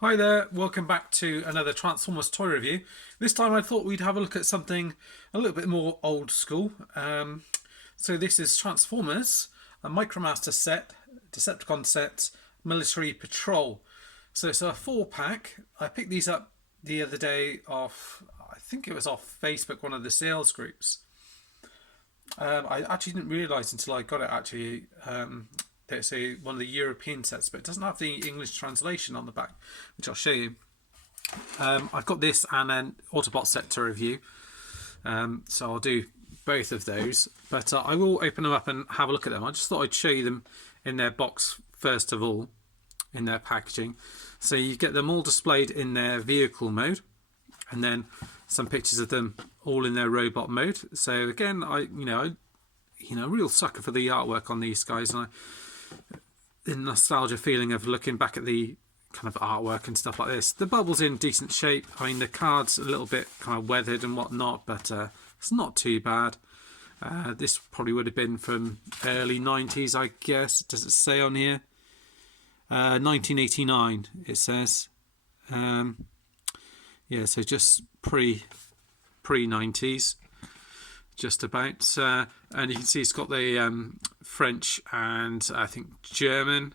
Hi there, welcome back to another Transformers toy review. This time I thought we'd have a look at something a little bit more old school. So this is Transformers, a Micromaster set, Decepticon set, Military Patrol. So it's a 4-pack. I picked these up the other day off, I think it was off Facebook, one of the sales groups. I actually didn't realise until I got it actually that it's one of the European sets, but it doesn't have the English translation on the back, which I'll show you. I've got this and an Autobot set to review, so I'll do both of those, but I will open them up and have a look at them. I just thought I'd show you them in their box first of all, in their packaging. So you get them all displayed in their vehicle mode, and then some pictures of them all in their robot mode. So again, I real sucker for the artwork on these guys, and the nostalgia feeling of looking back at the kind of artwork and stuff like this. The bubble's in decent shape. I mean, the card's a little bit kind of weathered and whatnot, but it's not too bad. This probably would have been from early 90s, I guess. Does it say on here? 1989, it says. Yeah, so just pre-90s. Just about, and you can see it's got the French and I think German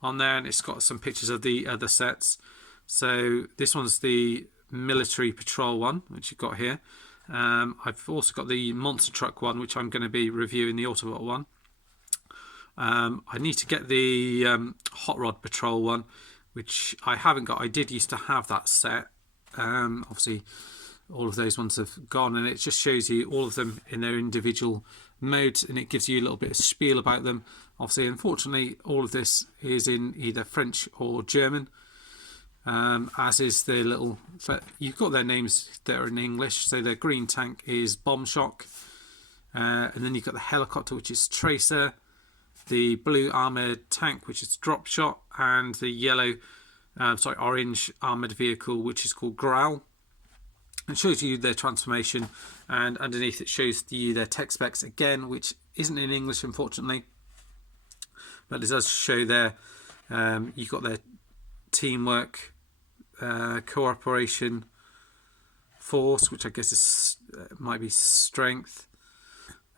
on there, and it's got some pictures of the other sets. So this one's the Military Patrol one, which you've got here. I've also got the Monster Truck one, which I'm going to be reviewing, the Autobot one. I need to get the Hot Rod Patrol one, which I haven't got. I did used to have that set. Obviously all of those ones have gone, and it just shows you all of them in their individual modes, and it gives you a little bit of spiel about them. Obviously, unfortunately, all of this is in either French or German, as is the little, you've got their names that are in English. So their green tank is Bombshock, and then you've got the helicopter, which is Tracer, the blue armoured tank, which is Dropshot, and the orange armoured vehicle, which is called Growl. It shows you their transformation, and underneath it shows you their tech specs again, which isn't in English unfortunately, but it does show their you've got their teamwork, cooperation, force, which I guess is might be strength,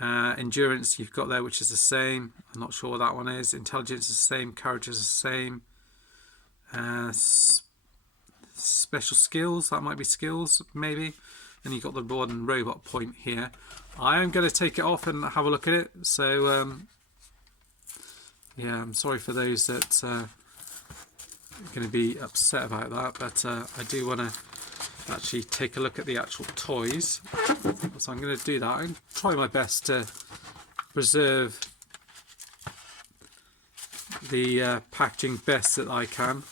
endurance you've got there, which is the same. I'm not sure what that one is. Intelligence is the same, courage is the same. Special skills, that might be skills maybe, and you've got the one robot point here. I am going to take it off and have a look at it, so yeah, I'm sorry for those that are going to be upset about that, but I do want to actually take a look at the actual toys, so I'm going to do that. I'm going to try my best to preserve the packaging best that I can.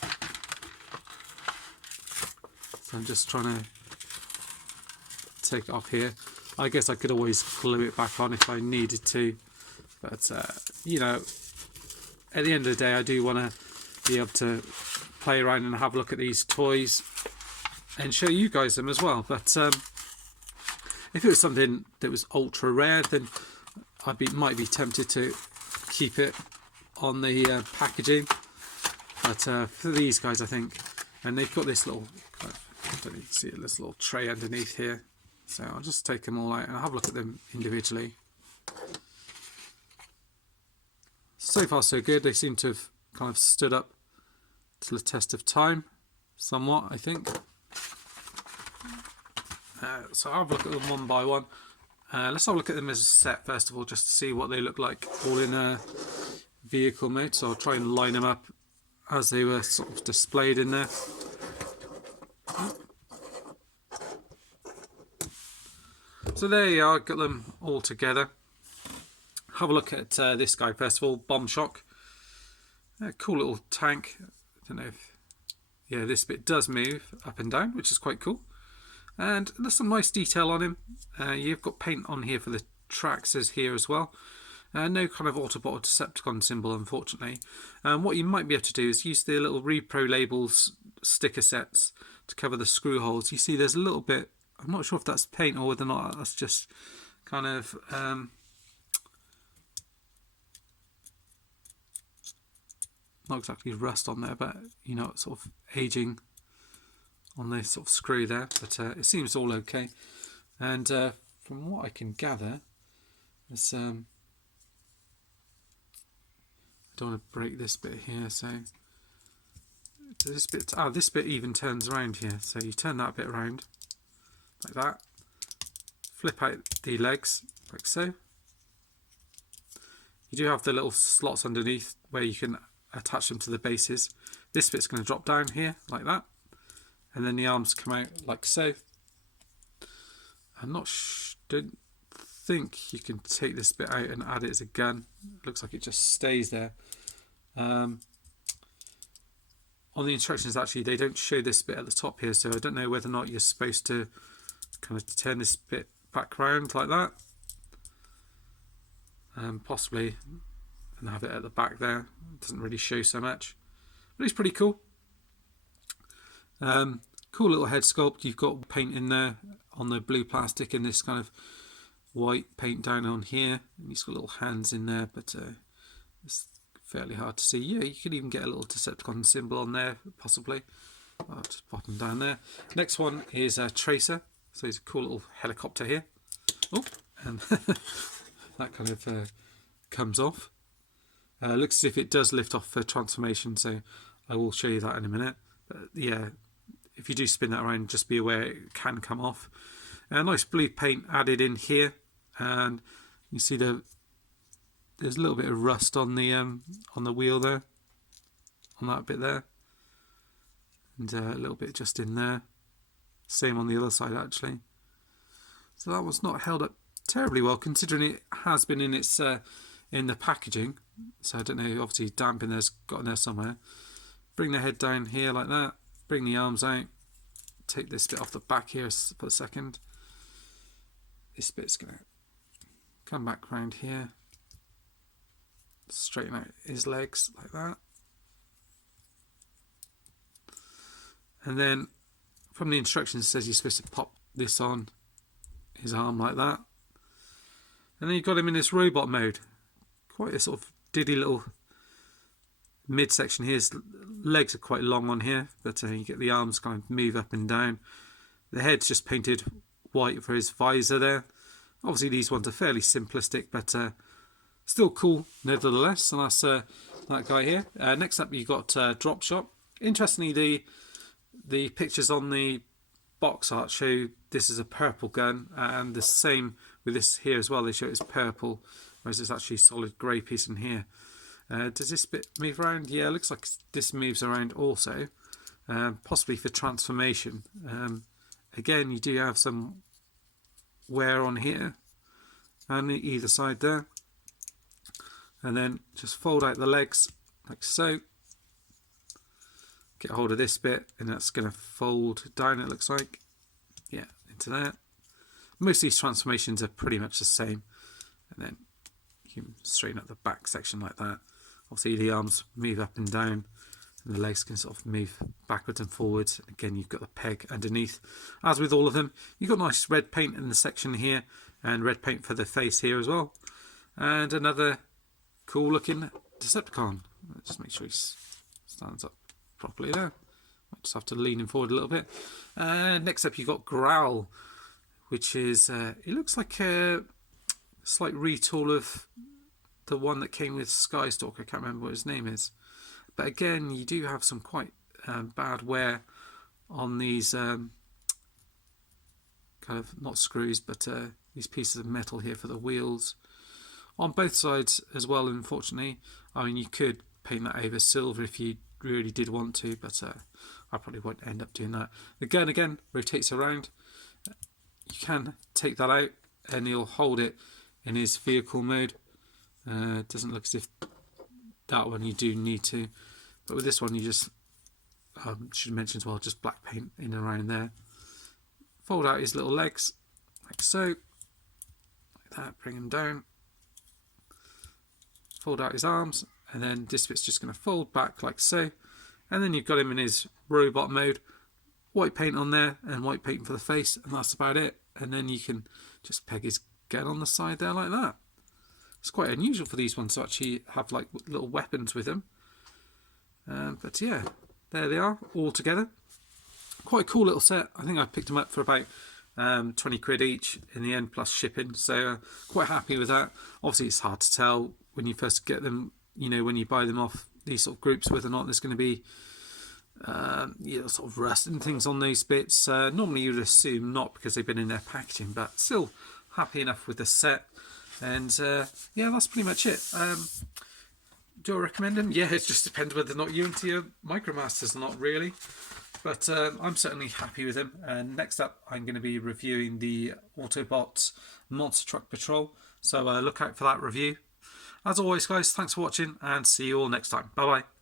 I'm just trying to take it off here. I guess I could always glue it back on if I needed to, but you know, at the end of the day I do want to be able to play around and have a look at these toys and show you guys them as well. But if it was something that was ultra rare, then might be tempted to keep it on the packaging, but for these guys I think, and they've got this little, I don't know if you can see it, this little tray underneath here. So I'll just take them all out and have a look at them individually. So far so good. They seem to have kind of stood up to the test of time somewhat, I think. So I'll have a look at them one by one. Let's have a look at them as a set first of all, just to see what they look like all in vehicle mode. So I'll try and line them up as they were sort of displayed in there. So there you are, got them all together. Have a look at this guy first of all, Bombshock. Cool little tank. I don't know if, yeah, this bit does move up and down, which is quite cool. And there's some nice detail on him. You've got paint on here for the tracks here as well. No kind of Autobot or Decepticon symbol, unfortunately. What you might be able to do is use the little Repro Labels sticker sets to cover the screw holes. You see there's a little bit, I'm not sure if that's paint or whether or not that's just kind of not exactly rust on there, but you know, it's sort of aging on this sort of screw there, but it seems all okay. And from what I can gather, it's I don't want to break this bit here, so this bit even turns around here, so you turn that bit around like that, flip out the legs like so. You do have the little slots underneath where you can attach them to the bases. This bit's going to drop down here like that, and then the arms come out like so. Don't think you can take this bit out and add it as a gun. It looks like it just stays there. On the instructions, actually, they don't show this bit at the top here, so I don't know whether or not you're supposed to kind of turn this bit back round like that. Possibly, and have it at the back there. It doesn't really show so much, but it's pretty cool. Cool little head sculpt. You've got paint in there on the blue plastic and this kind of white paint down on here. And he's got little hands in there, but it's fairly hard to see. Yeah, you could even get a little Decepticon symbol on there, possibly. I'll just pop them down there. Next one is a Tracer. So he's a cool little helicopter here. Oh, and that kind of comes off. Looks as if it does lift off for transformation, so I will show you that in a minute. But yeah, if you do spin that around, just be aware it can come off. Nice blue paint added in here, and you see there's a little bit of rust on the wheel there, on that bit there, and a little bit just in there. Same on the other side actually. So that one's not held up terribly well, considering it has been in its in the packaging. So I don't know, obviously damp in there's got in there somewhere. Bring the head down here like that. Bring the arms out. Take this bit off the back here for a second. This bit's gonna come back round here. Straighten out his legs like that. And then from the instructions it says you're supposed to pop this on his arm like that. And then you've got him in this robot mode. Quite a sort of diddy little midsection here. His legs are quite long on here, but you get the arms kind of move up and down. The head's just painted white for his visor there. Obviously these ones are fairly simplistic, but still cool nevertheless. And that's that guy here. Next up you've got Dropshot. Interestingly, the pictures on the box art show this is a purple gun, and the same with this here as well. They show it's purple, whereas it's actually a solid grey piece in here. Does this bit move around? Yeah, it looks like this moves around also, possibly for transformation. Again, you do have some wear on here and either side there, and then just fold out the legs like so. Get hold of this bit, and that's going to fold down, it looks like. Yeah, into there. Most of these transformations are pretty much the same. And then you can straighten up the back section like that. Obviously the arms move up and down, and the legs can sort of move backwards and forwards. Again, you've got the peg underneath. As with all of them, you've got nice red paint in the section here, and red paint for the face here as well. And another cool looking Decepticon. Let's just make sure he stands up properly there. I just have to lean him forward a little bit. Next up you've got Growl, which is it looks like a slight retool of the one that came with Skystalker. I can't remember what his name is, but again you do have some quite bad wear on these kind of, not screws, but these pieces of metal here for the wheels on both sides as well. Unfortunately, I mean, you could paint that over silver if you really did want to, but I probably won't end up doing that. The gun again rotates around. You can take that out and he'll hold it in his vehicle mode. It doesn't look as if that one you do need to, but with this one you just should mention as well, just black paint in and around there. Fold out his little legs like so, like that, bring him down. Fold out his arms, and then this bit's just going to fold back like so, and then you've got him in his robot mode. White paint on there and white paint for the face, and that's about it. And then you can just peg his gun on the side there like that. It's quite unusual for these ones to actually have like little weapons with them. But yeah, there they are all together. Quite a cool little set. I think I picked them up for about 20 quid each in the end, plus shipping. So quite happy with that. Obviously, it's hard to tell when you first get them, you know, when you buy them off these sort of groups, whether or not there's going to be sort of rust and things on these bits. Normally you'd assume not, because they've been in their packaging, but still happy enough with the set. And yeah, that's pretty much it. Do I recommend them? Yeah, it just depends whether or not you're into your Micromasters or not, really. But I'm certainly happy with them. And next up, I'm going to be reviewing the Autobots Monster Truck Patrol. So look out for that review. As always, guys, thanks for watching, and see you all next time. Bye-bye.